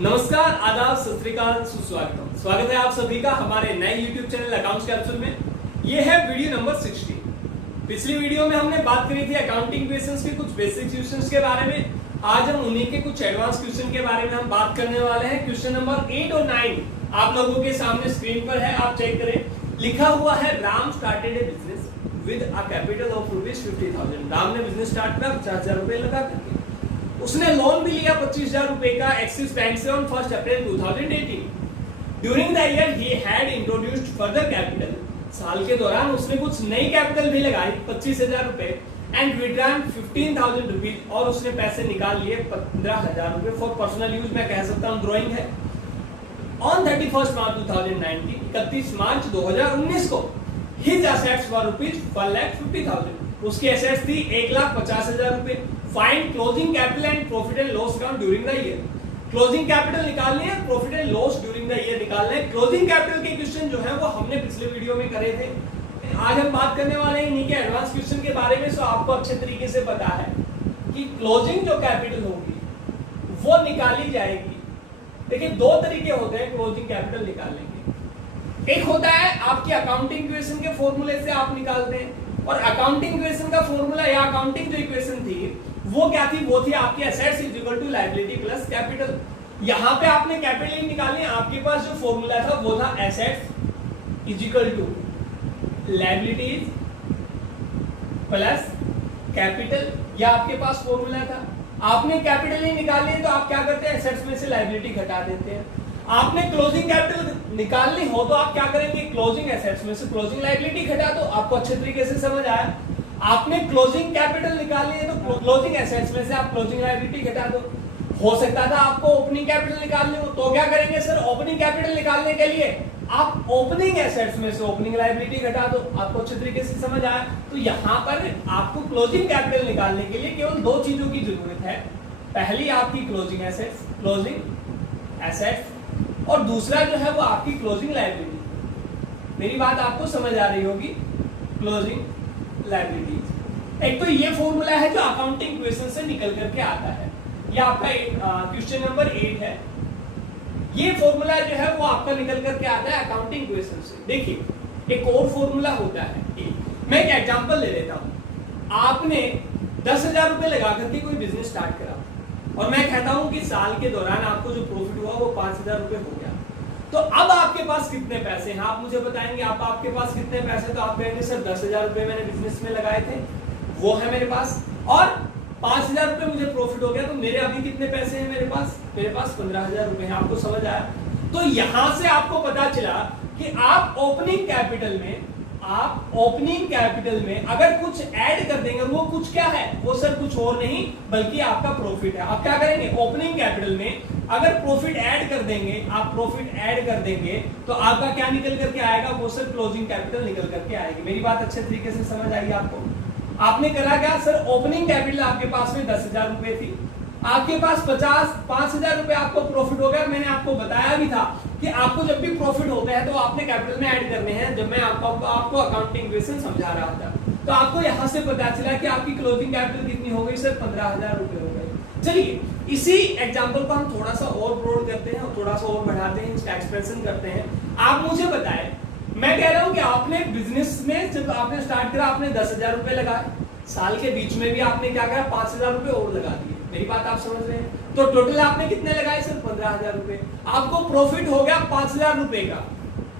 नमस्कार, आदाब, सत श्री अकाल, सुस्वागतम। स्वागत है आप सभी का हमारे नए YouTube चैनल अकाउंट्स कैप्सूल में। ये है वीडियो नंबर 60। पिछली वीडियो में हमने बात करी थी अकाउंटिंग क्वेश्चंस के कुछ बेसिक क्वेश्चंस के बारे में। आज हम उन्हीं के कुछ एडवांस क्वेश्चन के बारे में हम बात करने वाले हैं। क्वेश्चन नंबर 8 और 9 आप लोगों के सामने स्क्रीन पर है, आप चेक करें। लिखा हुआ है Ram started A business with a capital of ₹50,000। Ram ने बिजनेस स्टार्ट करा 50,000 रुपए लगा करके। उसने लोन भी लिया 25,000 रुपए का एक्सिस बैंक से on 1 April 2018। During the year he had introduced further capital. साल के दौरान उसने कुछ नई कैपिटल भी लगाई 25,000 रुपए एंड विड्रॉन 15,000 रुपीज, और उसने पैसे निकाल लिए 15,000 रुपए फॉर पर्सनल यूज। मैं कह सकता हूं ड्रॉइंग है। ऑन 31 मार्च 2019, 31 मार्च 2019 को हिज एसेट्स वर ₹1,50,000। उसकी एसेट्स थी 1,50,000 रुपए। Find closing capital and profit and loss account during the year. Closing capital निकालनी है, profit and loss during the year निकालना है। क्लोजिंग कैपिटल के क्वेश्चन जो है वो हमने पिछले वीडियो में करे थे। आज हम बात करने वाले हैं इन्हीं के एडवांस क्वेश्चन के बारे में। सो आपको अच्छे तरीके से पता है कि क्लोजिंग जो कैपिटल होगी वो निकाली जाएगी। देखिए, दो तरीके होते हैं क्लोजिंग कैपिटल निकालने के। एक होता है आपकी अकाउंटिंग इक्वेशन के फॉर्मूले से आप निकालते हैं, और अकाउंटिंग इक्वेशन का फॉर्मूला या अकाउंटिंग जो इक्वेशन थी वो क्या थी? वो थी आपकी assets is equal to liability plus capital. यहां पे आपने कैपिटल निकालनी है। आपके पास जो फॉर्मूला था वो था assets is equal to liabilities plus capital. यह आपके पास फॉर्मूला था। आपने कैपिटल ही निकालनी है तो आप क्या करते हैं? एसेट्स में से लायबिलिटी घटा देते हैं। आपने क्लोजिंग कैपिटल निकालनी हो तो आप क्या करेंगे? क्लोजिंग एसेट्स में से क्लोजिंग लायबिलिटी घटा दो। आपको अच्छे तरीके से समझ आया। आपने क्लोजिंग कैपिटल निकालनी है तो क्लोजिंग एसेट्स में से आप क्लोजिंग लायबिलिटी घटा दो। हो सकता था आपको ओपनिंग कैपिटल निकालनी हो तो क्या करेंगे सर? ओपनिंग कैपिटल निकालने के लिए आप ओपनिंग एसेट्स में से ओपनिंग लायबिलिटी घटा दो। आपको अच्छे तरीके से समझ आया। तो यहां पर आपको क्लोजिंग कैपिटल निकालने के लिए केवल दो चीजों की जरूरत है। पहली आपकी क्लोजिंग एसेट्स और दूसरा जो है वो आपकी क्लोजिंग लायबिलिटी। मेरी बात आपको समझ आ रही होगी। Closing liabilities. एक तो ये फॉर्मूला है जो अकाउंटिंग इक्वेशन से निकल करके आता है। ये आपका क्वेश्चन नंबर 8 है। ये फॉर्मूला जो है वो आपका निकल करके आता है अकाउंटिंग इक्वेशन से। देखिए, एक और फॉर्मूला होता है। मैं एक एग्जांपल ले लेता हूं। आपने 10,000 रुपए लगा करके कोई बिजनेस स्टार्ट करा और मैं कहता हूं कि साल के दौरान आपको जो प्रॉफिट हुआ वो 5,000 रुपए हो गया। तो अब आपके पास कितने पैसे हैं? आप मुझे बताएंगे आपके पास कितने पैसे? तो आप कहेंगे सर 10,000 रुपए मैंने बिजनेस में लगाए थे, वो है मेरे पास, और 5,000 रुपए मुझे प्रॉफिट हो गया। तो मेरे अभी कितने पैसे हैं मेरे पास? मेरे पास 15,000 रुपए हैं। आपको समझ आया? तो यहां से आपको पता चला कि आप ओपनिंग कैपिटल में अगर कुछ ऐड कर देंगे, वो कुछ क्या है? वो सर कुछ और नहीं बल्कि आपका प्रॉफिट है। आप क्या करेंगे? ओपनिंग कैपिटल में अगर प्रॉफिट ऐड कर देंगे, तो आपका क्या निकल करके आएगा? वो सर क्लोजिंग कैपिटल निकल करके आएगी। मेरी बात अच्छे तरीके से समझ आएगी आपको। आपने करा क्या सर? ओपनिंग कैपिटल आपके पास में 10,000 रुपए थी, आपके पास 5,000 रुपए आपको प्रॉफिट हो गया। मैंने आपको बताया भी था कि आपको जब भी प्रॉफिट होता है तो आपने कैपिटल में ऐड करने हैं। जब मैं आपको अकाउंटिंग इक्वेशन समझा रहा था तो आपको यहां से पता चला कि आपकी क्लोजिंग कैपिटल कितनी हो गई सर? 15,000 रुपए हो गए। चलिए, इसी एग्जांपल को हम थोड़ा सा और ब्रॉड करते हैं और थोड़ा सा और बढ़ाते हैं, इसका एक्सप्रेशन करते हैं। आप मुझे बताएं, मैं कह रहा हूं कि आपने बिजनेस में जब आपने स्टार्ट करा आपने 10,000 रुपए लगाए, साल के बीच में भी आपने क्या करा? 5,000 रुपए और लगा दिए। मेरी बात आप समझ रहे हैं? तो टोटल आपने कितने लगाए सर? 15,000 रुपए। आपको प्रॉफिट हो गया 5,000 रुपए का।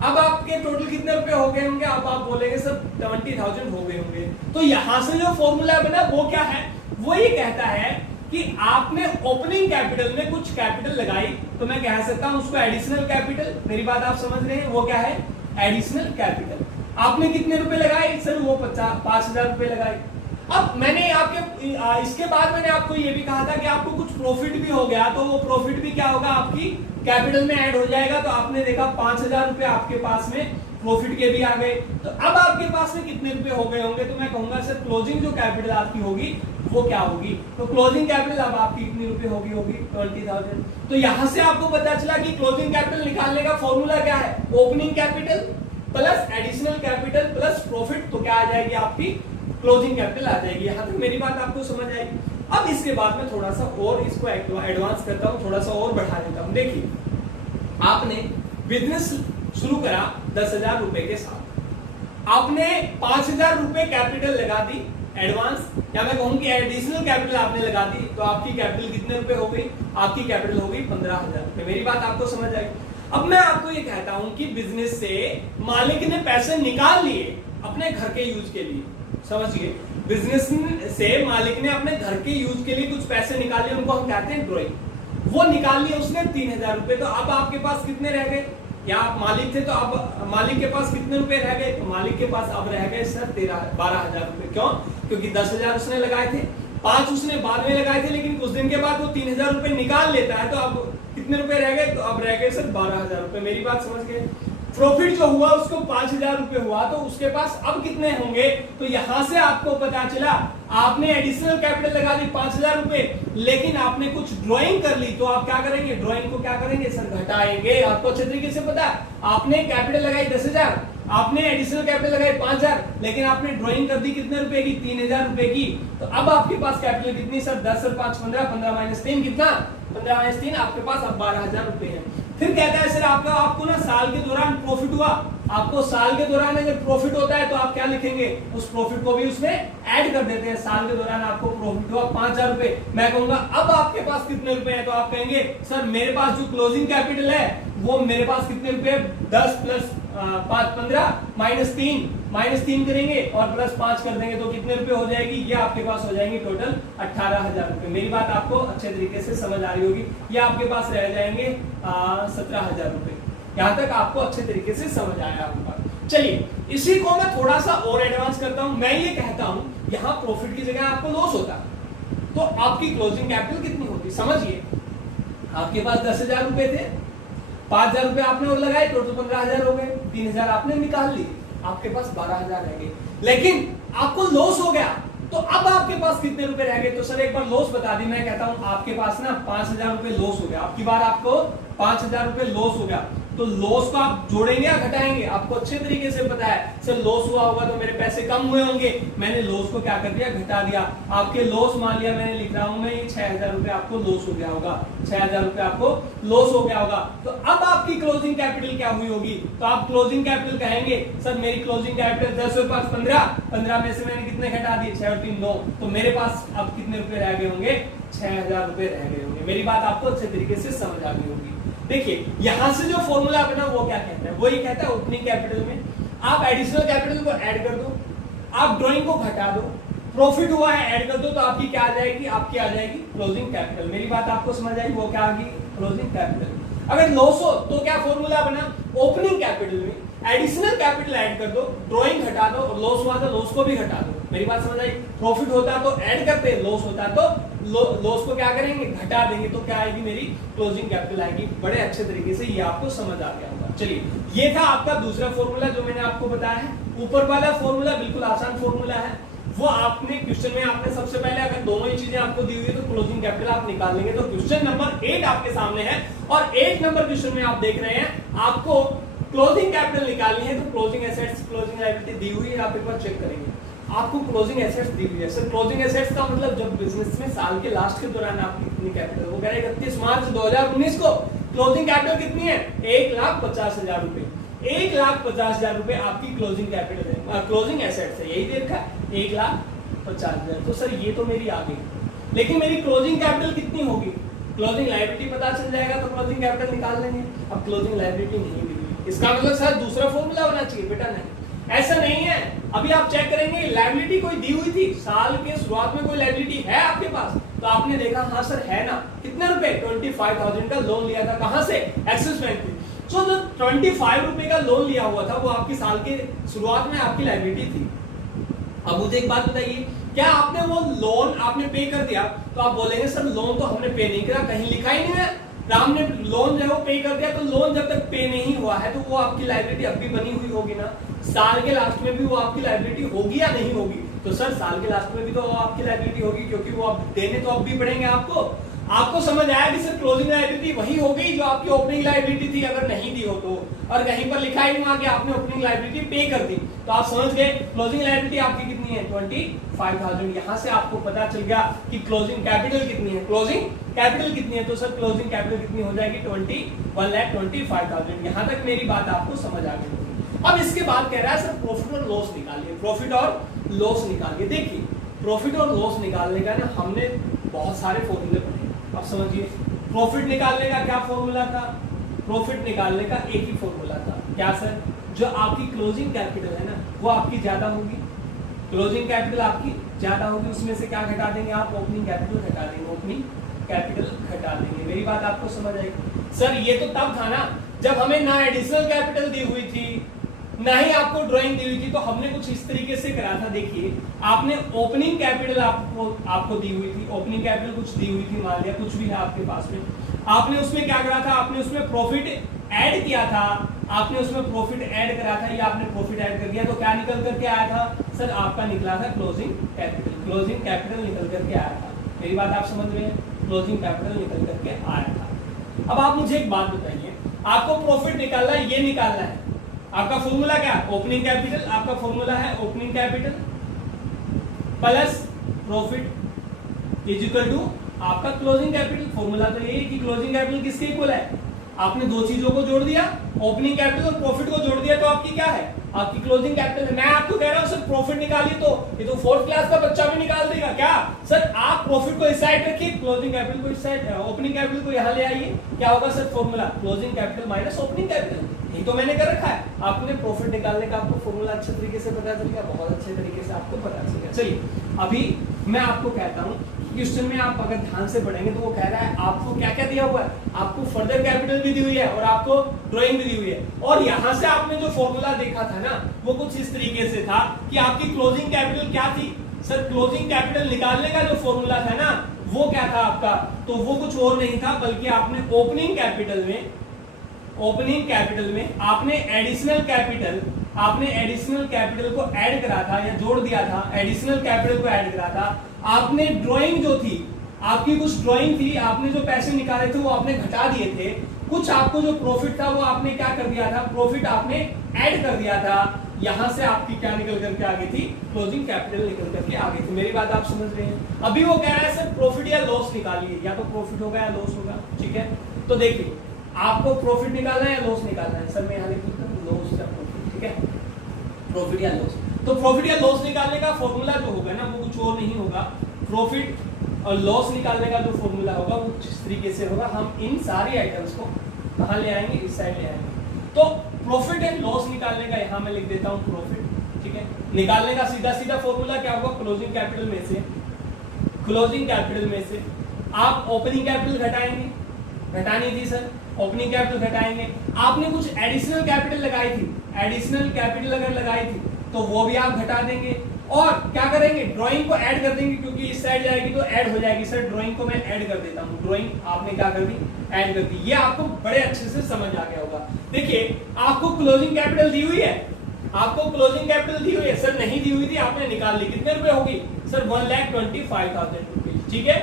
अब आपके टोटल कितने रुपए हो गए होंगे? अब आप बोलेंगे सर 20,000 हो गए होंगे। तो यहां से जो फॉर्मूला बना वो क्या है? वो ये कहता है कि आपने ओपनिंग कैपिटल में कुछ कैपिटल लगाई तो मैं कह सकता हूं उसको एडिशनल कैपिटल। मेरी बात आप समझ रहे हैं? वो क्या है? Additional capital. आपने कितने रुपए लगाए सर? वो 5,000 रुपए लगाए। अब मैंने इसके बाद मैंने आपको ये भी कहा था कि आपको कुछ प्रॉफिट भी हो गया तो वो प्रॉफिट भी क्या होगा? आपकी कैपिटल में ऐड हो जाएगा। तो आपने देखा 5,000 रुपए आपके पास में प्रॉफिट के भी आ गए। तो अब आपके पास में कितने रुपए हो गए होंगे? तो मैं कहूंगा सर क्लोजिंग जो कैपिटल आपकी होगी वो क्या होगी? तो क्लोजिंग कैपिटल अब आपकी कितनी रुपए होगी? 20,000। तो यहां से आपको पता चला कि क्लोजिंग कैपिटल निकालने का फॉर्मूला क्या है? Opening capital plus additional capital plus profit. तो क्या आ जाएगी आपकी? क्लोजिंग कैपिटल आ जाएगी। यहां तक मेरी बात आपको समझ आएगी। अब इसके बाद में थोड़ा सा और इसको एडवांस करता हूं, थोड़ा सा और बढ़ा देता हूं। देखिए, आपने बिजनेस शुरू करा 10,000 रुपए के साथ, आपने 5,000 रुपए कैपिटल लगा दी एडवांस, या मैं कहूं कि एडिशनल कैपिटल आपने लगा दी, तो आपकी कैपिटल कितने रुपए हो गई? आपकी कैपिटल हो गई 15,000 रुपए। मेरी बात आपको समझ आई। अब मैं आपको ये कहता हूं कि बिजनेस से मालिक ने पैसे निकाल लिए अपने घर के यूज के लिए, समझिए, बिजनेस से मालिक ने अपने घर के यूज के लिए कुछ पैसे निकाले, उनको हम कहते हैं ड्रॉइंग। वो निकाल लिए उसने 3,000 रुपए, तो अब आपके पास कितने रह गए? या आप मालिक थे तो अब मालिक के पास कितने रुपए रह गए? तो मालिक के पास अब रह गए सर 12,000 रुपए। क्यों? क्योंकि 10,000 उसने लगाए थे, 5 उसने बाद में लगाए थे, लेकिन कुछ दिन के बाद वो 3,000 रुपए निकाल लेता है, तो अब कितने रुपए रह गए? तो अब रह गए सर 12,000 रुपए। मेरी बात समझ गए? प्रॉफिट जो हुआ उसको 5,000 रुपए हुआ, तो उसके पास अब कितने होंगे? तो यहां से आपको पता चला आपने एडिशनल कैपिटल लगा दी 5,000 रुपए, लेकिन आपने कुछ ड्राइंग कर ली, तो आप क्या करेंगे? ड्राइंग को क्या करेंगे सर? घटाएंगे। आपको अच्छे तरीके से पता है, आपने कैपिटल लगाई 10,000, आपने एडिशनल कैपिटल लगाई 5,000, लेकिन आपने ड्राइंग कर दी कितने रुपए की? 3,000 रुपए की। तो अब आपके पास कैपिटल कितनी सर? 10 और 5 15, 15 माइनस 3 कितना? 15 माइनस 3, आपके पास अब 12,000 रुपए है। फिर कहता है सर आपको ना साल के दौरान प्रॉफिट हुआ। आपको साल के दौरान अगर प्रॉफिट होता है तो आप क्या लिखेंगे? उस प्रॉफिट को भी उसमें ऐड कर देते हैं। साल के दौरान आपको प्रॉफिट हुआ 5,000 रुपए। मैं कहूंगा अब आपके पास कितने रुपए हैं? तो आप कहेंगे सर मेरे पास जो क्लोजिंग कैपिटल है वो मेरे पास कितने रुपए? 10 प्लस 5 15 माइनस 3 करेंगे और प्लस 5 कर देंगे तो कितने रुपए हो जाएगी? ये आपके पास हो जाएंगे टोटल 18,000 रुपए। मेरी बात आपको अच्छे तरीके से समझ आ रही होगी। ये आपके पास रह जाएंगे 17,000 रुपए। यहां तक आपको अच्छे तरीके से समझ आया आपके पास। चलिए, इसी को मैं थोड़ा सा और एडवांस करता हूं। मैं ये कहता हूं यहां प्रॉफिट की जगह आपको लॉस होता, तो आपकी क्लोजिंग कैपिटल कितनी होती? समझिए, आपके पास 10,000 रुपए थे, 5,000 रुपए आपने और लगाए, टोटल 15,000 हो गए, 3,000 आपने निकाल लिए, आपके पास 12,000 रह गए। लेकिन आपको लॉस हो गया, तो अब आपके पास कितने रुपए रह गए? तो सर एक बार लॉस बता दी। मैं कहता हूं आपके पास ना 5,000 रुपए लॉस हो गया। आपकी बार आपको 5,000 रुपए लॉस हो गया, तो लॉस को आप जोड़ेंगे या घटाएंगे? आपको अच्छे तरीके से पता है सर लॉस हुआ होगा तो मेरे पैसे कम हुए होंगे, मैंने लॉस को क्या कर दिया? घटा दिया। आपके लॉस मान लिया, मैंने लिख रहा हूं मैं, ये 6,000 रुपए आपको लॉस हो गया होगा, 6,000 रुपए आपको लॉस हो गया होगा। तो अब आपकी क्लोजिंग कैपिटल क्या हुई होगी? तो आप क्लोजिंग कैपिटल कहेंगे सर मेरी क्लोजिंग कैपिटल 10 और 5 15 में से मैंने कितने घटा दिए? 6 और 3 9, तो मेरे पास अब कितने रुपए रह गए होंगे? 6,000 रुपए रह गए होंगे। मेरी बात आपको अच्छे तरीके से समझ आ गई होगी। देखिए, यहां से जो फॉर्मूला बना वो क्या कहता है? वो ये कहता है ओपनिंग कैपिटल में आप एडिशनल कैपिटल को ऐड कर दो, आप ड्राइंग को घटा दो, प्रॉफिट हुआ है ऐड कर दो, तो आपकी क्या आ जाएगी? आपकी आ जाएगी क्लोजिंग कैपिटल। मेरी बात आपको समझ आई? वो क्या आ गई? Closing capital. अगर लॉस हो तो क्या फॉर्मूला बना? ओपनिंग कैपिटल में एडिशनल कैपिटल ऐड कर दो, ड्राइंग घटा दो, और लॉस हुआ तो लॉस को भी घटा दो। मेरी बात समझ आई? प्रॉफिट होता तो ऐड करते, लॉस होता तो लॉस को क्या करेंगे? घटा देंगे, तो क्या आएगी? मेरी क्लोजिंग कैपिटल आएगी। बड़े अच्छे तरीके से ये आपको समझ आ गया होगा। चलिए, ये था आपका दूसरा फॉर्मूला जो मैंने आपको बताया है। ऊपर वाला फॉर्मूला बिल्कुल आसान फॉर्मूला है, वो आपने क्वेश्चन में आपने सबसे पहले अगर दोनों ही चीजें आपको दी हुई है तो क्लोजिंग कैपिटल आप निकाल लेंगे। तो क्वेश्चन नंबर 8 आपके सामने है, और 8 नंबर क्वेश्चन में आप देख रहे हैं आपको क्लोजिंग कैपिटल निकालनी है। तो क्लोजिंग एसेट्स, क्लोजिंग लायबिलिटी दी हुई है, आप एक बार चेक करेंगे। आपको क्लोजिंग एसेट्स दी हुई है। सर क्लोजिंग एसेट्स का मतलब जब बिजनेस में साल के लास्ट के दौरान आपकी कितनी कैपिटल? वो कह रहे 31 मार्च 2019 को क्लोजिंग कैपिटल कितनी है? 1,50,000 रुपए। 1,50,000 रुपए आपकी क्लोजिंग कैपिटल है, क्लोजिंग एसेट्स है। यही देखा 1,50,000। तो सर ये तो मेरी आ गई, लेकिन मेरी क्लोजिंग कैपिटल कितनी होगी? क्लोजिंग लायबिलिटी पता चल जाएगा तो क्लोजिंग कैपिटल निकाल लेंगे। अब क्लोजिंग लायबिलिटी नहीं दी हुई, इसका मतलब सर दूसरा फॉर्मूला होना चाहिए। बेटा नहीं, ऐसा नहीं है। अभी आप चेक करेंगे लायबिलिटी कोई दी हुई थी, साल के शुरुआत में कोई लायबिलिटी है आपके पास, तो आपने देखा हाँ सर है ना। कितने रुपए? 25,000 का लोन लिया था। कहां से? एक्सिस बैंक से। सो जो 25 रुपए का लोन लिया हुआ था वो आपकी साल के शुरुआत में आपकी लायबिलिटी थी। अब मुझे एक बात बताइए, क्या आपने वो लोन आपने पे कर दिया? तो आप बोलेंगे सर लोन तो हमने पे नहीं करा, कहीं लिखा ही नहीं है। राम ने लोन जो है वो पे कर दिया, तो लोन जब तक पे नहीं हुआ है तो वो आपकी लायबिलिटी अब भी बनी हुई होगी ना। साल के लास्ट में भी वो आपकी लायबिलिटी होगी या नहीं होगी? तो सर साल के लास्ट में भी तो वो आपकी लायबिलिटी होगी, क्योंकि वो आप देने तो अब भी पड़ेंगे आपको। आपको समझ आया कि सर क्लोजिंग लायबिलिटी वही हो गई जो आपकी ओपनिंग लायबिलिटी थी अगर नहीं दी हो तो, और कहीं पर लिखा ही नहीं हुआ कि आपने ओपनिंग लायबिलिटी पे कर दी, तो आप समझ गए क्लोजिंग लायबिलिटी आपकी कितनी है 25,000। यहां से आपको पता चल गया कि क्लोजिंग कैपिटल कितनी है, क्लोजिंग कैपिटल कितनी है, तो सर क्लोजिंग कैपिटल कितनी हो जाएगी 21,25,000। यहां तक मेरी बात आपको समझ आ गई। अब इसके बाद कह रहा है सर प्रॉफिट और लॉस निकालिए, प्रॉफिट और लॉस निकालिए। देखिए प्रॉफिट और लॉस निकालने का ना हमने बहुत सारे फॉर्मूले पढ़े। अब समझिए प्रॉफिट निकालने का क्या फॉर्मूला था, प्रॉफिट निकालने का एक ही फॉर्मूला था, क्या सर, जो आपकी क्लोजिंग कैपिटल है ना वो आपकी ज्यादा होगी, क्लोजिंग कैपिटल आपकी ज्यादा होगी, उसमें से क्या घटा देंगे आप, ओपनिंग कैपिटल घटा देंगे, ओपनिंग कैपिटल घटा देंगे। मेरी बात आपको समझ आएगी। सर ये तो तब था ना जब हमें ना एडिशनल कैपिटल दी हुई थी ना ही आपको ड्राइंग दी हुई थी, तो हमने कुछ इस तरीके से करा था। देखिए आपने ओपनिंग कैपिटल आपको दी हुई थी, ओपनिंग कैपिटल कुछ दी हुई थी, मान लिया कुछ भी है आपके पास में, आपने उसमें क्या करा था, आपने उसमें प्रॉफिट ऐड किया था, आपने उसमें प्रॉफिट ऐड करा था, या आपने प्रॉफिट ऐड कर दिया तो क्या निकल करके आया था सर, आपका निकला था क्लोजिंग कैपिटल, क्लोजिंग कैपिटल निकल करके आया था। मेरी बात आप समझ रहे हैं, क्लोजिंग कैपिटल निकल करके आया था। अब आप मुझे एक बात बताइए, आपको प्रॉफिट निकालना है, ये निकालना है, आपका फॉर्मूला क्या, ओपनिंग कैपिटल, आपका फॉर्मूला है opening capital plus profit is equal to आपका क्लोजिंग कैपिटल। फॉर्मूला तो यही कि क्लोजिंग कैपिटल किसके इक्वल है, आपने दो चीजों को जोड़ दिया, ओपनिंग कैपिटल और प्रॉफिट को जोड़ दिया, तो आपकी क्या है, आपकी क्लोजिंग कैपिटल है। मैं आपको कह रहा हूं सर प्रॉफिट निकालिए, तो ये तो फोर्थ क्लास का बच्चा भी निकाल देगा क्या सर, आप प्रॉफिट को इस साइड रखिए, क्लोजिंग कैपिटल को इस साइड, ओपनिंग कैपिटल को यहां ले आइए, क्या होगा sir formula, closing capital minus opening capital. यही तो मैंने कर रखा है। आपने प्रॉफिट निकालने का आपको फॉर्मूला अच्छे तरीके से पता चल गया, बहुत अच्छे तरीके से आपको पता चल गया। चलिए अभी मैं आपको कहता हूं क्वेश्चन में आप अगर ध्यान से पढ़ेंगे तो वो कह रहा है आपको क्या क्या दिया हुआ है, आपको फर्दर कैपिटल भी दी हुई है और आपको ड्राइंग भी दी हुई है, और यहां से आपने जो फॉर्मूला देखा था ना वो कुछ इस तरीके से था कि आपकी क्लोजिंग कैपिटल क्या थी सर, क्लोजिंग कैपिटल निकालने का जो फॉर्मूला था ना वो क्या था आपका, तो वो कुछ और नहीं था बल्कि आपने ओपनिंग कैपिटल में आपने एडिशनल कैपिटल को ऐड करा था या जोड़ दिया था, एडिशनल कैपिटल को ऐड करा था, आपने ड्राइंग जो थी आपकी कुछ ड्राइंग थी, आपने जो पैसे निकाले थे वो आपने घटा दिए थे, कुछ आपको जो प्रॉफिट था वो आपने क्या कर दिया था, प्रॉफिट आपने ऐड कर दिया था, यहां से आपकी क्या निकल करके आ गई थी, क्लोजिंग कैपिटल निकल करके आ गई थी। मेरी बात आप समझ रहे हैं। अभी वो कह रहा है सर प्रॉफिट या लॉस निकालिए, या तो प्रॉफिट होगा या लॉस होगा, ठीक है। तो देखिए आपको प्रॉफिट निकालना है या लॉस निकालना है, सर मैं यहाँ लिख देता हूं लॉस या प्रॉफिट, ठीक है, प्रॉफिट या लॉस। तो प्रॉफिट या लॉस निकालने का फॉर्मूला जो होगा ना वो कुछ और नहीं होगा, प्रॉफिट और लॉस निकालने का जो फॉर्मूला होगा वो जिस तरीके से होगा, हम इन सारी आइटम्स को कहां ले आएंगे, इस साइड ले आएंगे। तो प्रॉफिट एंड लॉस निकालने का यहां मैं लिख देता हूं प्रॉफिट, ठीक है। निकालने का सीधा सीधा फॉर्मूला क्या होगा, क्लोजिंग कैपिटल में से आप ओपनिंग कैपिटल घटाएंगे, घटानी थी सर, ओपनिंग कैपिटल घटाएंगे, आपने कुछ एडिशनल कैपिटल लगाई थी, एडिशनल कैपिटल अगर लगाई थी तो वो भी आप घटा देंगे, और क्या करेंगे, ड्राइंग को ऐड कर देंगे, क्योंकि इस साइड जाएगी तो ऐड हो जाएगी। सर ड्राइंग को मैं ऐड कर देता हूं, ड्राइंग आपने क्या कर दी, ऐड कर दी। ये आपको बड़े अच्छे से समझ आ गया होगा। देखिए आपको क्लोजिंग कैपिटल दी हुई है, आपको क्लोजिंग कैपिटल दी हुई है, सर नहीं दी हुई थी आपने निकाल ली, कितने रुपए होगी सर 1,25,000 रुपीज, ठीक है।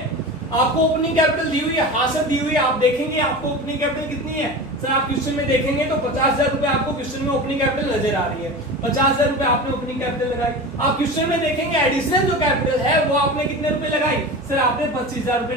आपको ओपनिंग कैपिटल दी हुई है, हाँ सर दी हुई है, आप देखेंगे आपको ओपनिंग कैपिटल कितनी है सर, आप क्वेश्चन में देखेंगे तो 50,000 रुपए आपको क्वेश्चन में ओपनिंग कैपिटल नजर आ रही है, 50,000 रुपए आपने ओपनिंग कैपिटल लगाई। आप क्वेश्चन में देखेंगे एडिशनल जो कैपिटल है वो आपने कितने रुपए लगाई सर, आपने 25,000 रुपए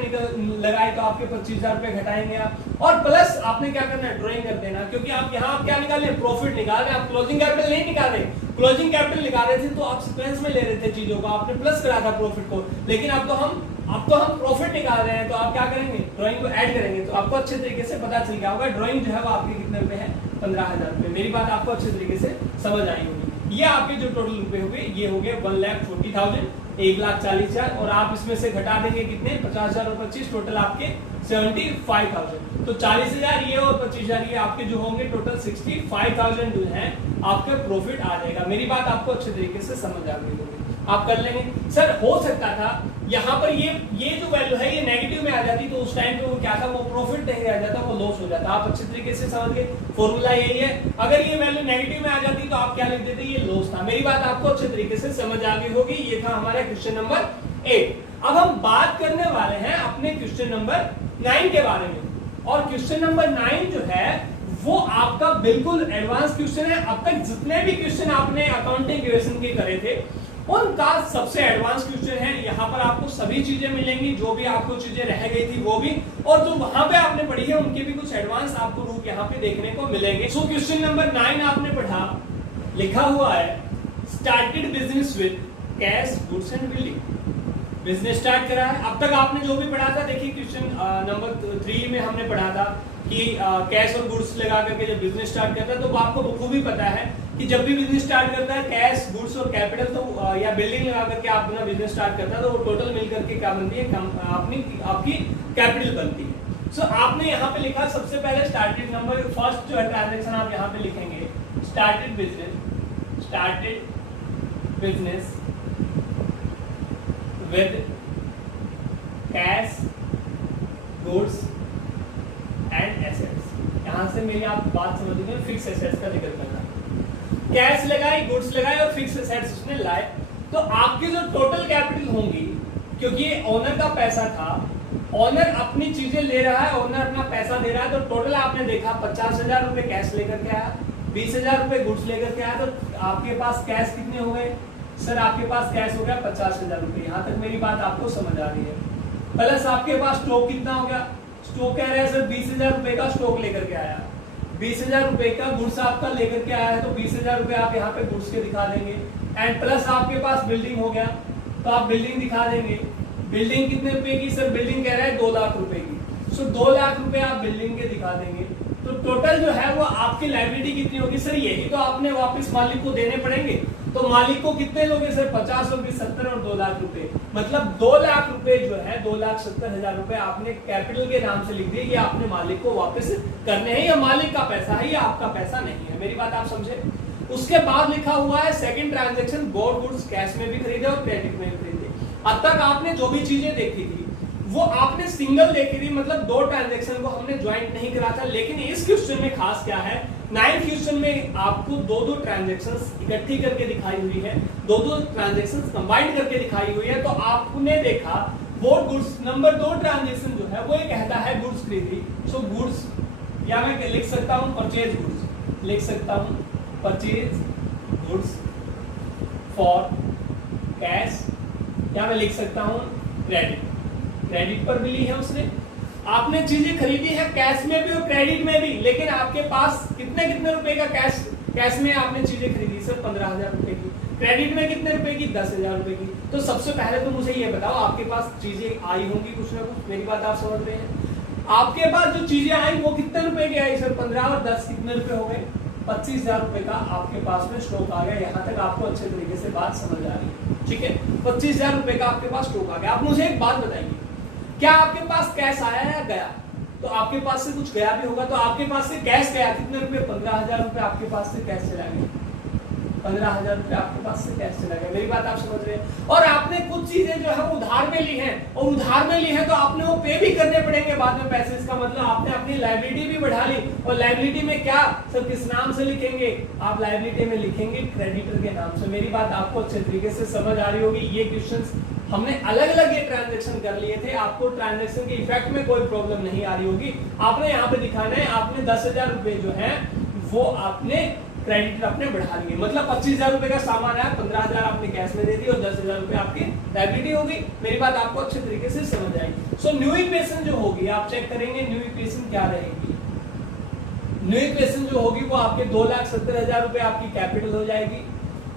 लगाए, तो आपके 25,000 रुपए घटाएंगे आप, और प्लस आपने क्या करना है, ड्राइंग कर देना, क्योंकि आप यहाँ आप क्या निकाल रहे हैं, प्रॉफिट निकाल रहे हैं, आप क्लोजिंग कैपिटल नहीं निकाल रहे। क्लोजिंग कैपिटल निकाल रहे थे तो आप सीक्वेंस में ले रहे थे चीजों को, आपने प्लस करा था प्रॉफिट को, लेकिन अब तो हम प्रॉफिट निकाल रहे हैं, तो आप क्या करेंगे, ड्राइंग को ऐड करेंगे, तो आपको अच्छे तरीके से पता चल गया होगा ड्राइंग जो है वो आपके कितने रुपए है, 15,000 रुपए। मेरी बात आपको अच्छे तरीके से समझ आई होगी। ये आपके जो टोटल रुपए हो गए ये हो गए 1,40,000, 1,40,000, और आप इसमें से घटा देंगे कितने, 50,000 और 25, टोटल आपके 75,000। तो 40,000 ये और 25,000 ये आपके जो होंगे टोटल 65,000 जो है आपका प्रॉफिट आ जाएगा। मेरी बात आपको अच्छे तरीके से समझ आ गई होगी, आप कर लेंगे। सर हो सकता था यहाँ पर ये जो वैल्यू है ये नेगेटिव में आ जाती, तो उस टाइम पे वो क्या था, वो प्रॉफिट नहीं रह जाता, वो लॉस हो जाता। आप अच्छे तरीके से समझ गए, फॉर्मूला यही है। अगर ये वैल्यू नेगेटिव में आ जाती तो आप क्या लिख देते, ये लॉस था। मेरी बात आपको अच्छे तरीके से समझ आ गई होगी। ये था हमारा क्वेश्चन नंबर 8। अब हम बात करने वाले हैं अपने क्वेश्चन नंबर 9 के बारे में, और क्वेश्चन नंबर 9 जो है वो आपका बिल्कुल एडवांस क्वेश्चन है। अब तक जितने भी क्वेश्चन आपने अकाउंटिंग इक्वेशन के करे थे उनका सबसे एडवांस क्वेश्चन है। यहाँ पर आपको सभी चीजें मिलेंगी, जो भी आपको चीजें रह गई थी वो भी, और जो वहां पे आपने पढ़ी है उनके भी कुछ एडवांस आपको रूप यहाँ पे देखने को मिलेंगे। सो क्वेश्चन नंबर 9 आपने पढ़ा, लिखा हुआ है started business with cash goods and building. Business start करा है। अब तक आपने जो भी पढ़ा था, देखिए क्वेश्चन नंबर 3 में हमने पढ़ा था कि कैश और गुड्स लगा करके जब बिजनेस स्टार्ट करता है, तो आपको बखूबी पता है कि जब भी बिजनेस स्टार्ट करता है कैश गुड्स और कैपिटल तो या बिल्डिंग लगा करके आप अपना बिजनेस स्टार्ट करता है, तो वो टोटल मिल करके क्या बनती है, आपकी कैपिटल बनती है। सो आपने यहाँ पे लिखा सबसे पहले स्टार्टेड नंबर फर्स्ट जो है ट्रांजेक्शन आप यहाँ पे लिखेंगे started business with cash goods and assets. यहां से मेरी आप बात समझ गए, फिक्स एसेट्स का जिक्र करना। कैश लगाई, गुड्स लगाए और फिक्स एसेट्स उसने लाए, तो आपकी जो टोटल कैपिटल होंगी, क्योंकि ये ओनर का पैसा था, ओनर अपनी चीजें ले रहा है, ओनर अपना पैसा दे रहा है, तो टोटल आपने देखा 50,000 रुपए कैश लेकर के आया, 20,000 रुपए गुड्स लेकर के आया, तो आपके पास कैश कितने हो गए सर? आपके पास कैश हो गया 50,000 रुपए। यहाँ तक मेरी बात आपको समझ आ रही है। प्लस आपके पास स्टॉक कितना हो गया? स्टॉक कह रहे हैं सर 20,000 रुपए का स्टॉक लेकर के आया, 20,000 रुपए का गुड्स आपका लेकर के आया है, तो 20,000 रुपए आप यहाँ पे गुड्स के दिखा देंगे। एंड प्लस आपके पास बिल्डिंग हो गया, तो आप बिल्डिंग दिखा देंगे। बिल्डिंग कितने रुपए की सर? बिल्डिंग कह रहा है 2 लाख रुपए की, सो 2 लाख रुपए आप बिल्डिंग के दिखा देंगे। तो टोटल जो है वो आपकी लायबिलिटी कितनी होगी सर? यही तो आपने वापस मालिक को देने पड़ेंगे, तो मालिक को कितने लोगे सर? 50 लोगे, 70 और 2 लाख रुपए, मतलब 2 लाख रुपए जो है 2,70,000 रुपए आपने कैपिटल के नाम से लिख दिए, ये आपने मालिक को वापस करने हैं। ये मालिक का पैसा है, ये आपका पैसा नहीं है। मेरी बात आप समझे? उसके बाद लिखा हुआ है second transaction board goods cash में भी खरीदे और क्रेडिट में भी खरीदे। अब तक आपने जो भी चीजें देखी थी वो आपने सिंगल देखी थी, मतलब 2 ट्रांजैक्शन को हमने ज्वाइंट नहीं करा था। लेकिन इस क्वेश्चन में खास क्या है, 9 क्वेश्चन में आपको 2-2 ट्रांजैक्शंस इकट्ठी करके दिखाई हुई है, 2-2 ट्रांजैक्शंस कंबाइंड करके दिखाई हुई है। तो आपने देखा बोर्ड गुड्स नंबर 2 ट्रांजैक्शन जो है वो ये कहता है गुड्स खरीदी, सो गुड्स, या मैं लिख सकता हूं परचेज गुड्स, लिख सकता हूं परचेज गुड्स फॉर कैश, या मैं लिख सकता हूं क्रेडिट। क्रेडिट पर भी ली है उसने, आपने चीजें खरीदी है कैश में भी और क्रेडिट में भी, लेकिन आपके पास कितने रुपए का कैश में आपने चीजें खरीदी सर? 15,000 रुपए की। क्रेडिट में कितने रुपए की? 10,000 रुपए की। तो सबसे पहले तो मुझे ये बताओ, आपके पास चीजें आई होंगी कुछ ना कुछ, मेरी बात आप समझ रहे हैं? आपके पास जो चीजें आई वो कितने रुपए की आई सर? 15 और 10 कितने रुपए हो गए? 25,000 रुपए का आपके पास में स्टॉक आ गया। यहाँ तक आपको अच्छे तरीके से बात समझ आ रही है, ठीक है? 25,000 रुपए का आपके पास स्टॉक आ गया। आप मुझे एक बात बताइए, क्या आपके पास कैश आया या गया? तो आपके पास से कुछ गया भी होगा, तो आपके पास से कैश गया कितने रुपए? 15,000 रुपए आपके पास से कैश चला गया, 15,000 रुपए आपके पास से कैश चला गया। मेरी बात आप समझ रहे हैं? और आपने कुछ चीजें जो है उधार में ली हैं, और उधार में ली है तो आपने वो पे भी करने पड़ेंगे बाद में पैसे। इसका मतलब आपने अपनी लायबिलिटी भी बढ़ा ली, और लायबिलिटी में क्या सर किस नाम से लिखेंगे? आप लायबिलिटी में लिखेंगे क्रेडिटर के नाम से। मेरी बात आपको अच्छे तरीके से समझ आ रही होगी। ये क्वेश्चंस हमने अलग अलग ये ट्रांजैक्शन कर लिए थे, आपको ट्रांजैक्शन के इफेक्ट में कोई प्रॉब्लम नहीं आ रही होगी। आपने यहाँ पे दिखाना है, आपने 10,000 रुपए जो है वो आपने क्रेडिट अपने बढ़ा लिए, मतलब 25,000 रुपए का सामान आया, 15,000 आपने कैश में दे दी और 10,000 रुपए आपकी लायबिलिटी होगी। मेरी बात आपको अच्छे तरीके से समझ आएगी। सो न्यू इक्वेशन जो होगी आप चेक करेंगे, न्यू इक्वेशन क्या रहेगी? न्यू इक्वेशन जो होगी वो आपके 2,70,000 रुपए आपकी कैपिटल हो जाएगी,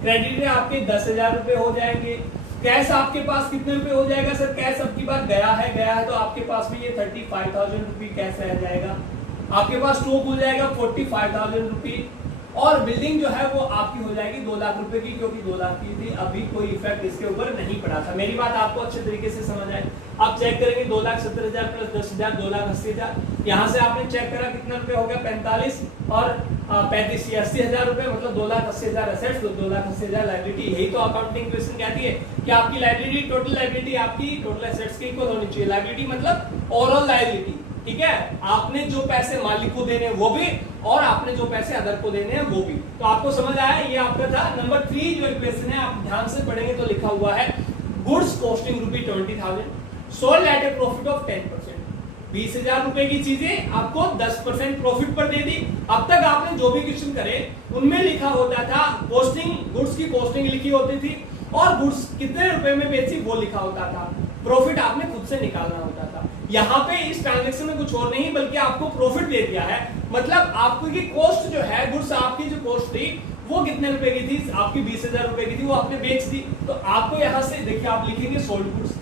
क्रेडिट में आपके 10,000 रुपए हो जाएंगे, कैश आपके पास कितने रुपए हो जाएगा सर? कैश अब की बार गया है तो आपके पास में ये 35,000 रुपए कैश रह जाएगा। आपके पास स्टॉक हो जाएगा 45,000 रुपए, और बिल्डिंग जो है वो आपकी हो जाएगी 2 लाख रुपए की, क्योंकि 2 लाख की थी, अभी कोई इफेक्ट इसके ऊपर नहीं पड़ा था। मेरी बात आपको अच्छे तरीके से समझ आए? आप चेक करेंगे 2,70,000 प्लस 10,000 2,80,000। यहाँ से आपने चेक करा कितना रुपए हो गया? 45 और 35 80,000 रुपए, मतलब 2,80,000 एसेट्स, 2,80,000 लायबिलिटी। यही तो अकाउंटिंग इक्वेशन कहती है कि आपकी लायबिलिटी टोटल लायबिलिटी आपकी टोटल एसेट्स के इक्वल होनी चाहिए। लायबिलिटी मतलब ओवरऑल लायबिलिटी, ठीक है? आपने जो पैसे मालिक को देने हैं वो भी, और आपने जो पैसे अदर को देने हैं वो भी। तो आपको समझ आया? ये आपका था नंबर 3 जो इक्वेशन है, आप ध्यान से पढ़ेंगे तो लिखा हुआ है goods costing rupee 20,000 sold at A profit of 10%। 20,000 रुपए की चीजें आपको 10% प्रॉफिट पर दे दी। अब तक आपने जो भी क्वेश्चन करे उनमें लिखा होता था कॉस्टिंग, गुड्स की कॉस्टिंग लिखी होती थी और गुड्स कितने रुपए में बेची वो लिखा होता था, प्रॉफिट आपने खुद से निकालना होता था। यहाँ पे इस ट्रांजेक्शन में कुछ और नहीं बल्कि आपको प्रॉफिट दे दिया है, मतलब आपकी कॉस्ट जो है, गुड्स आपकी जो कॉस्ट थी वो कितने रुपए की थी, आपकी 20,000 रुपए की थी, वो आपने बेच दी। तो आपको यहाँ से देखिए आप लिखेंगे सोल्ड गुड्स,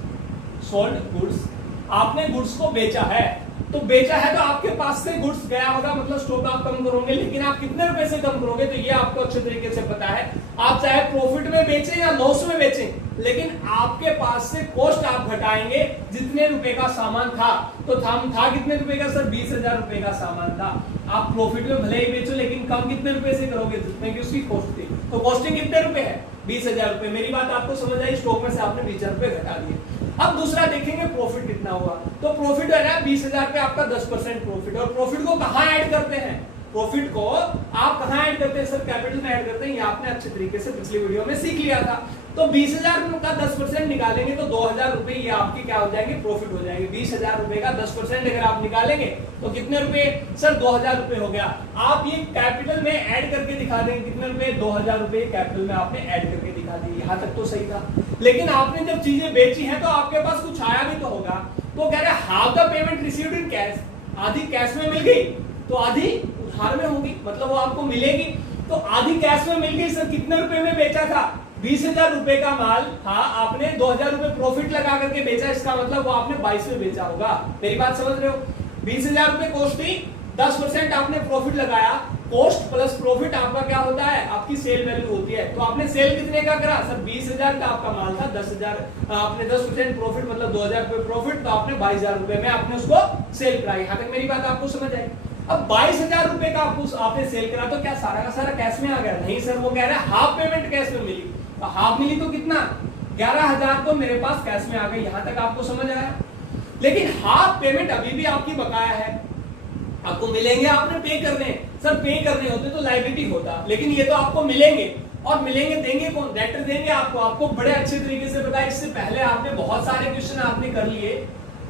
सोल्ड गुड्स, आपने गुड्स को बेचा है, तो बेचा है तो आपके पास से गुड्स गया होगा, मतलब स्टॉक आप कम करोगे, लेकिन आप कितने रुपए से कम करोगे तो ये आपको अच्छे तरीके से पता है। आप चाहे प्रॉफिट में बेचें या लॉस में बेचें, लेकिन आपके पास से कॉस्ट आप घटाएंगे। जितने रुपए का सामान था तो था कितने रुपए का सर, 20,000 रुपए का सामान था। आप प्रॉफिट में भले ही बेचो लेकिन कम कितने रुपए से करोगे, जितने की उसकी कॉस्ट थी। तो कॉस्टिंग कितने रुपए है, 20,000 रुपए। मेरी बात आपको समझ आई, स्टॉक में से आपने 20,000 रुपए घटा दिए। अब दूसरा देखेंगे प्रॉफिट कितना हुआ, तो प्रॉफिट है ना 20,000 पे आपका 10% प्रॉफिट। और प्रॉफिट को कहां ऐड करते हैं, प्रॉफिट को आप कहां ऐड करते हैं सर, कैपिटल में ऐड करते हैं। ये आपने अच्छे तरीके से पिछली वीडियो में सीख लिया था। तो 20,000 का 10% निकालेंगे तो 2,000 रुपए ये आपके क्या हो जाएंगे, प्रॉफिट हो जाएंगे। 20,000 रुपए का 10% अगर आप निकालेंगे तो कितने रुपए सर, 2,000 रुपए हो गया। आप ये कैपिटल में ऐड करके दिखा देंगे कितने रुपए, 2,000 रुपए कैपिटल में आपने ऐड करके दिखा दिए। यहां तक तो सही था, लेकिन आपने जब चीजें बेची हैं तो आपके पास कुछ आया भी तो होगा। तो कह रहे half the payment received in cash, आधी कैश में मिल गई तो आधी उधार में होगी, मतलब वो आपको मिलेगी। तो आधी कैश में मिल गई सर, कितने रुपए में बेचा था, 20,000 रुपए का माल था, आपने 2,000 रुपए प्रॉफिट लगा करके बेचा, इसका मतलब वो आपने 22 में बेचा होगा। मेरी बात समझ रहे हो, 20,000 रुपए कॉस्ट थी, 10% आपने प्रॉफिट लगाया, कॉस्ट प्लस प्रॉफिट आपका क्या होता है, आपकी सेल वैल्यू होती है। तो आपने सेल कितने का करा सर, 20,000 का आपका माल था, 10,000 आपने 10% प्रॉफिट मतलब 2,000 रुपए प्रॉफिट, तो आपने 22,000 रुपए में आपने उसको सेल कराई। यहाँ तक मेरी बात आपको समझ आई। अब 22,000 रुपए का आपने सेल करा तो क्या सारा का सारा कैश में आ गया, नहीं सर, वो कह रहा है हाफ पेमेंट कैश में मिली। तो हाफ मिली तो कितना, 11,000 तो मेरे पास कैश में आ गई। यहां तक आपको समझ आया। लेकिन हाफ पेमेंट अभी भी आपकी बकाया है, आपको मिलेंगे, आपने पे करने सर, पे करने होते तो लायबिलिटी होता, लेकिन ये तो आपको मिलेंगे। और मिलेंगे, देंगे कौन, डेटर देंगे आपको बड़े अच्छे तरीके से पता है। इससे पहले आपने बहुत सारे क्वेश्चन आपने कर लिए,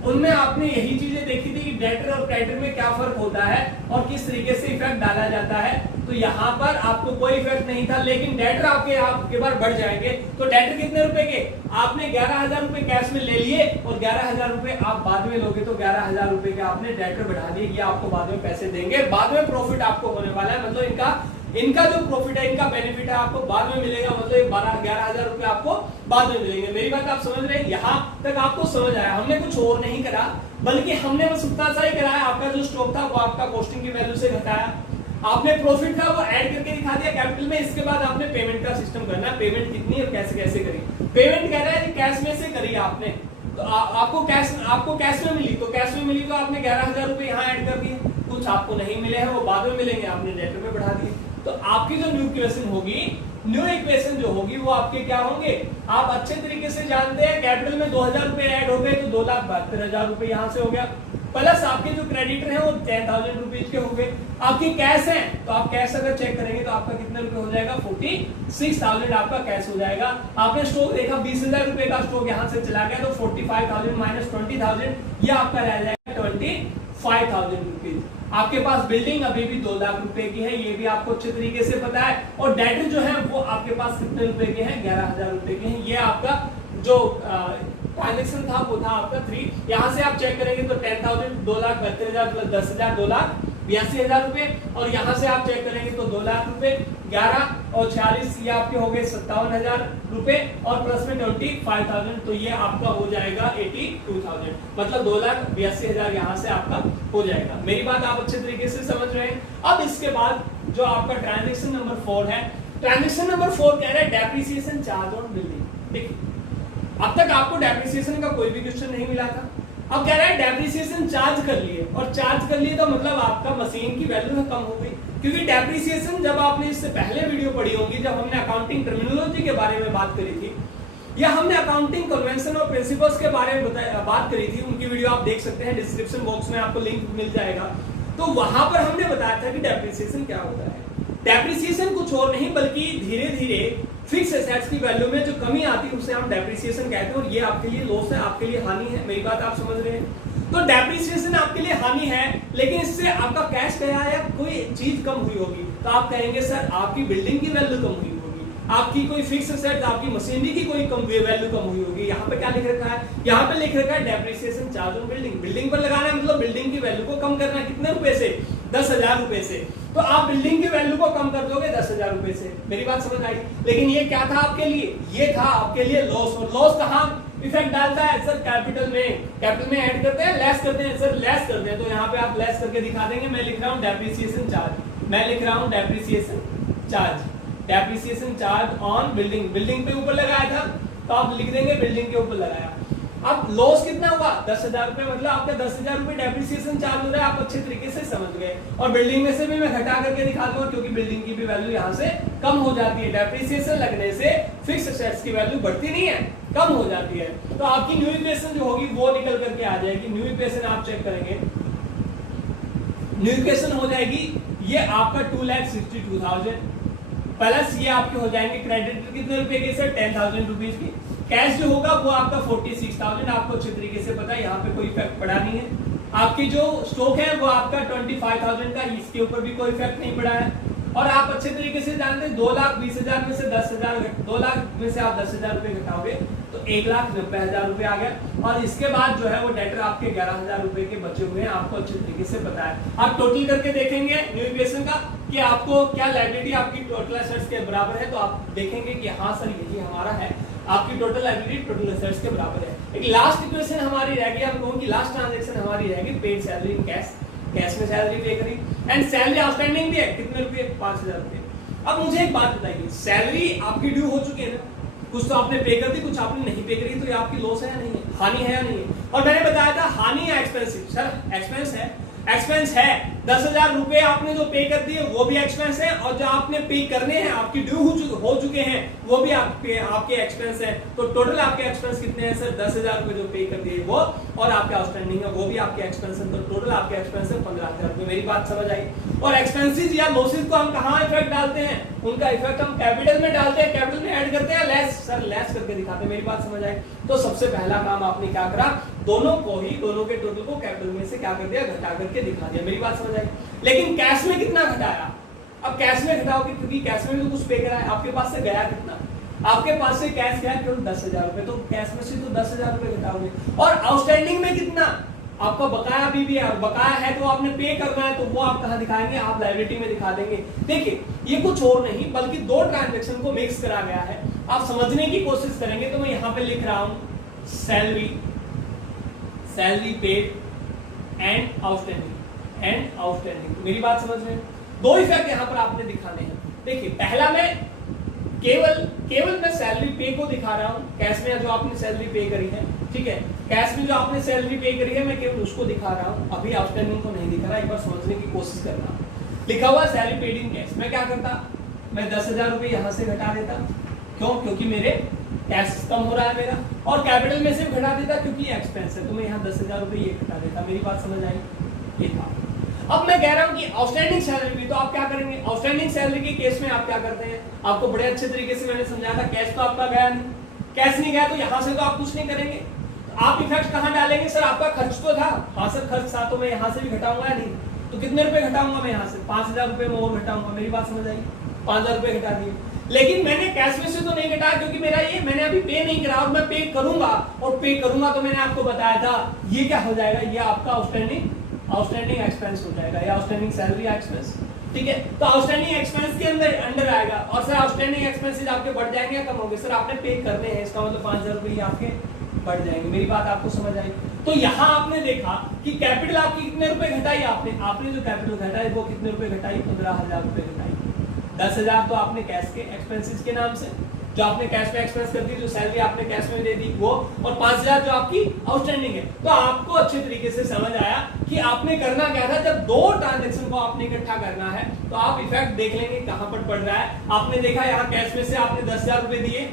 उनमें आपने यही चीजें देखी थी कि डेटर और क्रेडिटर में क्या फर्क होता है और किस तरीके से इफेक्ट डाला जाता है। तो यहाँ पर आपको कोई इफेक्ट नहीं था, लेकिन डेटर आपके बार बढ़ जाएंगे। तो डेटर कितने रुपए के, आपने 11,000 रुपए कैश में ले लिए और 11,000 रुपए आप बाद में लोगे, तो 11,000 रुपए के आपने डेटर बढ़ा दिए, ये आपको बाद में पैसे देंगे, बाद में प्रॉफिट आपको होने वाला है। मतलब इनका जो प्रॉफिट है, इनका बेनिफिट है आपको बाद में मिलेगा, मतलब 11,000 रुपए आपको बाद में मिलेंगे। मेरी बात आप समझ रहे हैं, यहाँ तक आपको समझ आया। हमने कुछ और नहीं करा, बल्कि हमने बस उतना सा ही कराया, आपका जो स्टॉक था वो आपका कॉस्टिंग की वैल्यू से घटाया, आपने प्रॉफिट था वो ऐड करके दिखा दिया कैपिटल में। इसके बाद आपने पेमेंट का सिस्टम करना, पेमेंट कितनी और कैसे कैसे करी। पेमेंट कह रहा है कैश में से करी आपने, तो आपको कैश में मिली, तो कैश में मिली तो आपने 11,000 रुपए यहाँ ऐड कर दिए। कुछ आपको नहीं मिले हैं वो बाद में मिलेंगे, आपने डेटर में बढ़ा दिए। तो आपकी जो न्यू इक्वेशन होगी, न्यू इक्वेशन जो होगी वो आपके क्या होंगे, आप अच्छे तरीके से जानते हैं। कैपिटल में 2,000 रुपए ऐड हो गए तो 2,72,000 रुपए यहाँ से हो गया, प्लस आपके जो क्रेडिटर हैं वो 10,000 रुपीज के हो गए। आपकी कैश है तो आप कैश अगर चेक करेंगे तो आपका कितने रुपए हो जाएगा, 46,000 आपका कैश हो जाएगा। आपने स्टॉक देखा 20,000 रुपए का स्टॉक यहाँ से चला गया, तो 45,000 माइनस 20,000 ये आपका रह जाएगा 25,000 रुपीज। आपके पास बिल्डिंग अभी भी 2 लाख रुपए की है, ये भी आपको अच्छे तरीके से पता है। और डेटर जो है वो आपके पास कितने रुपए के हैं, 11,000 रुपए के हैं। ये आपका जो ट्रांजेक्शन था वो था आपका 3। यहाँ से आप चेक करेंगे तो 10,000 2,72,000 प्लस 10,000 2,82,000 रुपए। और यहाँ से आप चेक करेंगे तो 2 लाख रुपए, 11 और 46 ये आपके हो गए 57,000 रुपए, और प्लस में 25,000, तो ये आपका हो जाएगा 82,000, मतलब 2,82,000 यहाँ से आपका हो जाएगा। मेरी बात आप अच्छे तरीके से समझ रहे हैं। अब इसके बाद जो आपका ट्रांजेक्शन नंबर 4 है, ट्रांजेक्शन नंबर 4 कह रहा है डेप्रिसिएशन चार्ज ऑन बिल्डिंग। ठीक, अब तक आपको डेप्रिसिएशन का कोई भी क्वेश्चन नहीं मिला था, अब कह रहा है डेप्रिसिएशन चार्ज कर लिए, और चार्ज कर लिए तो मतलब आपका मशीन की वैल्यू कम हो गई। क्योंकि डेप्रिसिएशन जब आपने इससे पहले वीडियो पढ़ी होगी, जब हमने अकाउंटिंग टर्मिनोलॉजी के बारे में बात करी थी, या हमने अकाउंटिंग कन्वेंशन और प्रिंसिपल्स के बारे में बात करी थी, उनकी वीडियो आप देख सकते हैं, डिस्क्रिप्शन बॉक्स में आपको लिंक मिल जाएगा। तो वहां पर हमने बताया था कि डेप्रिसिएशन क्या होता है। डेप्रिसिएशन कुछ और नहीं बल्कि धीरे धीरे फिक्स एसेट्स की वैल्यू में जो कमी आती है उसे हम डेप्रिसिएशन कहते हैं, और ये आपके लिए लॉस है, आपके लिए हानि है। मेरी बात आप समझ रहे हैं? तो डेप्रिसिएशन आपके लिए हानि है, लेकिन इससे आपका कैश गया है या कोई चीज कम हुई होगी, तो आप कहेंगे सर आपकी बिल्डिंग की वैल्यू कम हुई होगी, आपकी कोई फिक्स एसेट, आपकी मशीनरी की कोई कम वैल्यू कम हुई होगी। यहाँ पे क्या लिख रखा है? यहाँ पे लिख रखा है depreciation charge on building. Building पर लगाना है मतलब बिल्डिंग की वैल्यू को कम करना। कितने रुपए से? 10,000 रुपए से। तो आप बिल्डिंग की वैल्यू को कम कर दोगे 10,000 रुपए से। मेरी बात समझ आई? लेकिन ये क्या था आपके लिए? ये था आपके लिए लॉस। और लॉस कहाँ इफेक्ट डालता है? सर कैपिटल में ऐड करते हैं, लेस करते हैं। सर लेस करते हैं, तो यहाँ पे आप लेस करके दिखा देंगे। मैं लिख रहा हूँ डेप्रिसिएशन चार्ज, मैं लिख रहा हूँ depreciation charge, depreciation charge on building. Building पे ऊपर लगाया था तो आप लिख देंगे बिल्डिंग के ऊपर लगाया। अब लॉस कितना हुआ? 10,000 रुपए, मतलब आपका 10,000 रुपए डेप्रिसिएशन चार्ज हो रहा है। आप अच्छे तरीके से समझ गए। और बिल्डिंग में से भी मैं घटा करके दिखा दूंगा, क्योंकि बिल्डिंग की भी वैल्यू यहाँ से कम हो जाती है। डेप्रिसिएशन लगने से फिक्स एसेट्स की वैल्यू बढ़ती नहीं है, कम हो जाती है। तो आपकी न्यू इक्वेशन जो होगी वो निकल करके आ जाएगी। न्यू इक्वेशन आप चेक करेंगे, न्यू इक्वेशन हो जाएगी ये आपका 2,62,000 प्लस ये आपके हो जाएंगे क्रेडिट कितने रुपए के? सर 10,000 रुपीज की। कैश जो होगा वो आपका 46,000। आपको अच्छे तरीके से पता है, यहाँ पे कोई इफेक्ट पड़ा नहीं है। आपकी जो स्टॉक है वो आपका 25,000 का, इसके ऊपर भी कोई इफेक्ट नहीं पड़ा है। और आप अच्छे तरीके से जानते हैं 2,20,000 में से 10,000, 2 लाख में से आप 10,000 रुपए घटाओगे तो 1,90,000 रुपए आ गया। और इसके बाद जो है वो डेटर आपके 11,000 रुपए के बचे हुए हैं। आपको अच्छे तरीके से पता है। आप टोटल करके देखेंगे न्यू इक्वेशन का कि आपको क्या लायबिलिटी आपकी टोटल एसेट्स के बराबर है, तो आप देखेंगे कि हाँ सर यही हमारा है, आपकी टोटल लायबिलिटी टोटल एसेट्स के बराबर है। एक लास्ट इक्वेशन हमारी रह गई, हम कहूँ कि लास्ट ट्रांजैक्शन हमारी रह गई paid salary in cash. Cash में सैलरी पे करी एंड सैलरी आउटस्टैंडिंग भी है। कितने रुपए? 5,000 रुपए। अब मुझे एक बात बताइए, सैलरी आपकी ड्यू हो चुकी है ना, कुछ तो आपने पे कर दी, कुछ आपने नहीं पे करी, तो ये आपकी लॉस है या नहीं है? हानि है या नहीं है? और मैंने बताया था हानि या एक्सपेंसिव? सर एक्सपेंस है, एक्सपेंस है। 10,000 रुपए आपने जो पे कर दिए वो भी एक्सपेंस है, और जो आपने पे करने हैं आपकी ड्यू हो चुके हैं वो भी आपके एक्सपेंस है। तो टोटल आपके एक्सपेंस कितने हैं सर? 10,000 रुपए जो पे कर दिए वो, और आपके आउटस्टैंडिंग है वो भी आपके एक्सपेंस है। तो टोटल आपके एक्सपेंस है 15,000 रुपए। मेरी बात समझ आई? और एक्सपेंसेस या लॉसेस को हम कहाँ इफेक्ट डालते हैं? उनका इफेक्ट हम कैपिटल में डालते हैं, कैपिटल में ऐड करते हैं, लेस। सर लेस करके दिखाते हैं। मेरी बात समझ आई? तो सबसे पहला काम आपने क्या करा? दोनों के टोटल को कैपिटल में से क्या कर दिया? घटा करके दिखा दिया। मेरी बात समझ आई? लेकिन कैश में कितना घटाया? अब कैश में घटाओगे क्योंकि कैश में भी तो कुछ पे करा है। आपके पास से गया कितना? आपके पास से कैश गया केवल 10,000 रुपए, तो कैश में से तो 10,000 रुपए घटाओगे। और आउटस्टैंडिंग में कितना? आपका बकाया अभी भी है, बकाया है तो आपने पे करना है, तो वो आप कहां दिखाएंगे? आप लायबिलिटी में दिखा देंगे। देखिए ये कुछ और नहीं बल्कि दो ट्रांजैक्शन को मिक्स करा गया है। आप समझने की कोशिश करेंगे तो मैं यहां पे लिख रहा हूं सैलरी पेड एंड आउटस्टैंडिंग। मेरी बात समझ रहे हैं? दो इफेक्ट यहां पर आपने दिखाने हैं। देखिए पहला मैं केवल मैं सैलरी पे को दिखा रहा हूं, कैश में जो आपने सैलरी पे करी है, ठीक है, कैश में जो आपने सैलरी पे करी है मैं केवल उसको दिखा रहा हूं, अभी आउटस्टैंडिंग को नहीं दिखा रहा। एक बार समझने की कोशिश करना। लिखा हुआ सैलरी पेड इन कैश, मैं क्या करता? मैं 10,000 रुपए यहां से घटा देता। क्यों? क्योंकि मेरे कैश कम हो रहा है मेरा। और कैपिटल में से घटा देता क्योंकि एक्सपेंस है, तो मैं यहाँ 10,000 रुपए ये घटा देता। मेरी बात समझ आई? ये था। अब मैं कह रहा हूं कि आउटस्टैंडिंग सैलरी भी, तो आप क्या करेंगे? आउटस्टैंडिंग सैलरी के केस में आप क्या करते हैं? आपको बड़े अच्छे तरीके से मैंने समझाया था। कैश तो आपका गया नहीं, कैश नहीं गया तो यहां से तो आप कुछ नहीं करेंगे। तो आप इफेक्ट कहां डालेंगे? सर आपका खर्च तो था। हाँ सर खर्च था, तो मैं यहां से भी घटाऊंगा या नहीं? तो कितने रुपए घटाऊंगा मैं यहाँ से? 5,000 रुपए में और घटाऊंगा। मेरी बात समझ आई? 5,000 रुपए घटा दिए। लेकिन मैंने कैश में से तो नहीं घटाया क्योंकि मेरा ये मैंने अभी पे नहीं करा, और मैं पे करूंगा। और पे करूंगा तो मैंने आपको बताया था ये क्या हो जाएगा? ये आपका आउटस्टैंडिंग एक्सपेंस हो जाएगा, या आउटस्टैंडिंग सैलरी एक्सपेंस। ठीक है, तो आउटस्टैंडिंग एक्सपेंस के अंडर आएगा। और सर आउटस्टैंडिंग एक्सपेंसेस आपके बढ़ जाएंगे या कम होंगे? सर आपने पे करने हैं, इसका मतलब 5,000 रुपए आपके बढ़ जाएंगे। मेरी बात आपको समझ आई? तो यहाँ आपने देखा कि कैपिटल आपकी कितने रुपए घटाई? आपने जो कैपिटल घटाई वो कितने रुपए घटाई? 15,000 रुपए घटाई। 10,000 तो आपने कैश के एक्सपेंसेस के नाम से, जो आपने कैश में एक्सपेंस कर दी, जो सैलरी आपने कैश में दे दी वो, और 5,000 जो आपकी आउटस्टैंडिंग है। तो आपको अच्छे तरीके से समझ आया कि आपने करना क्या था। जब दो ट्रांजैक्शन को आपने इकट्ठा करना है तो आप इफेक्ट देख लेंगे कहां पर पड़ रहा है। आपने देखा यहाँ कैश में से आपने 10,000 रुपए दिए,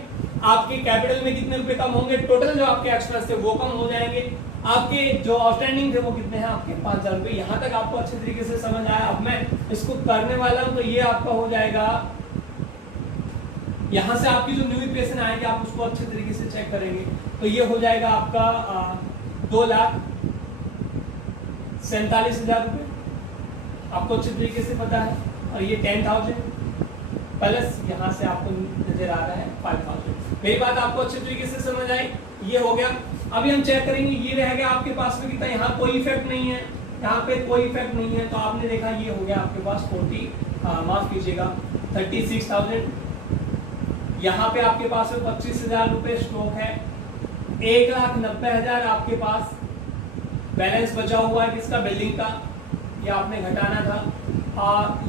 आपके कैपिटल में कितने रुपए कम होंगे? टोटल जो आपके एक्सपेंस थे वो कम हो जाएंगे। आपके जो आउटस्टैंडिंग थे वो कितने हैं? आपके 5,000 रुपए। यहाँ तक आपको अच्छे तरीके से समझ आया। अब मैं इसको करने वाला हूं तो ये आपका हो जाएगा यहाँ से आपकी जो न्यू इक्वेशन आएगी आप उसको अच्छे तरीके से चेक करेंगे तो ये हो जाएगा आपका 2,47,000 रुपये, आपको अच्छे तरीके से पता है। और ये 10,000 प्लस यहाँ से आपको नजर आ रहा है 5,000। मेरी बात आपको अच्छे तरीके से समझ आई, ये हो गया। अभी हम चेक करेंगे ये रह गया आपके पास में कितना, यहाँ कोई इफेक्ट नहीं है, यहाँ पे कोई इफेक्ट नहीं है, तो आपने देखा ये हो गया आपके पास 36,000। यहाँ पे आपके पास में 25,000 रुपए स्टॉक है, 1,90,000 आपके पास बैलेंस बचा हुआ है किसका, बिल्डिंग का, ये आपने घटाना था।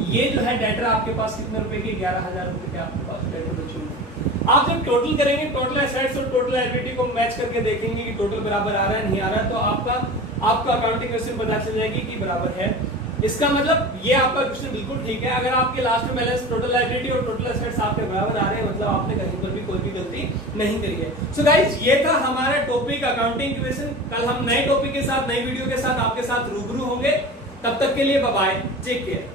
ये जो है डेटर आपके पास कितने रुपए के, 11,000 रुपए के आपके पास डेटर बचे हुए। आप जब टोटल करेंगे, टोटल एसेट्स और टोटल लायबिलिटी को मैच करके देखेंगे कि टोटल बराबर आ रहा है नहीं आ रहा है, तो आपका अकाउंटिंग क्वेश्चन पता चल जाएगी कि बराबर है। इसका मतलब ये आपका क्वेश्चन बिल्कुल ठीक है। अगर आपके लास्ट में बैलेंस, टोटल लायबिलिटी और टोटल एसेट्स आपके बराबर आ रहे हैं, मतलब आपने कहीं पर भी कोई भी गलती नहीं करी है। सो गाइस, ये था हमारा टॉपिक अकाउंटिंग क्वेश्चन। कल हम नए टॉपिक के साथ, नई वीडियो के साथ आपके साथ रूबरू होंगे। तब तक के लिए बाय बाय, टेक केयर।